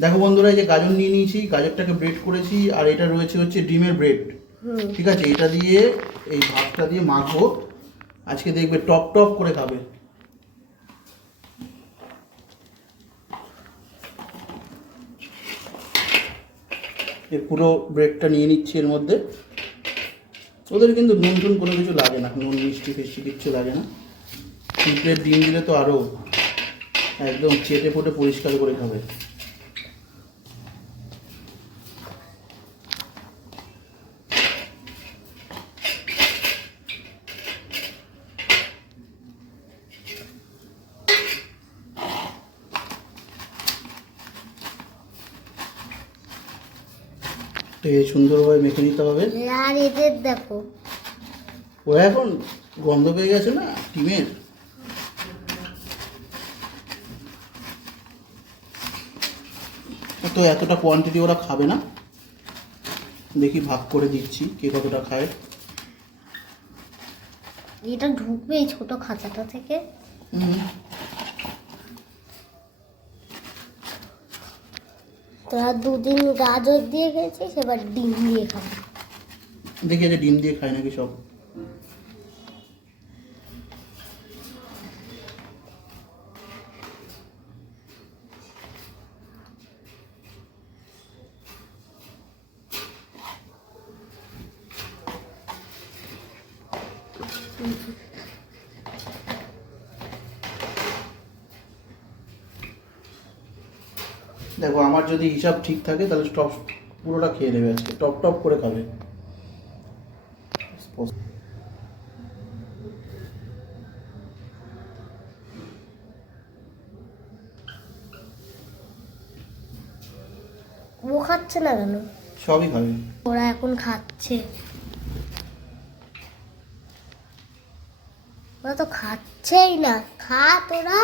দেখো বন্ধুরা, এই যে গাজর নিয়ে নিয়েছি, গাজরটাকে ব্রেড করেছি, আর এটা রয়েছে হচ্ছে ডিমের ব্রেড। ঠিক আছে, এটা দিয়ে এই ভাতটা দিয়ে মাখবো। আজকে দেখবে টক টক করে খাবে। এই পুরো ব্রেডটা নিয়ে নিচ্ছি এর মধ্যে। ওদের কিন্তু নুন টুন কোনো কিছু লাগে না, নুন মিষ্টি ফিষ্টি কিচ্ছু লাগে না। 3 প্লেট ডিম দিলে তো আরও একদম চেটে ফুটে পরিষ্কার করে খাবে। সুন্দরভাবে মেখে নিতে হবে। আর এদের দেখো, ও এখন গন্ধ পেয়ে গেছে না ডিমের। তো এতটা কোয়ান্টিটি ওরা খাবে না, দেখি ভাগ করে দিচ্ছি কে কতটা খায়। এটা ঢুকবে এই ছোট খাঁচাটা থেকে। তোরা দুদিন গাজর দিয়ে খেয়েছিস, এবার ডিম দিয়ে খাবি। দেখি যে ডিম দিয়ে খায় নাকি সব। দেখো, আমার যদি হিসাব ঠিক থাকে তাহলে স্টপ পুরোটা খেয়ে নেবে আজকে, টপ টপ করে খাবে। ও খাচ্ছে না কেন? সবই খাবে। ওরা এখন খাচ্ছে, ওরা তো খাচ্ছেই না। খা তোরা।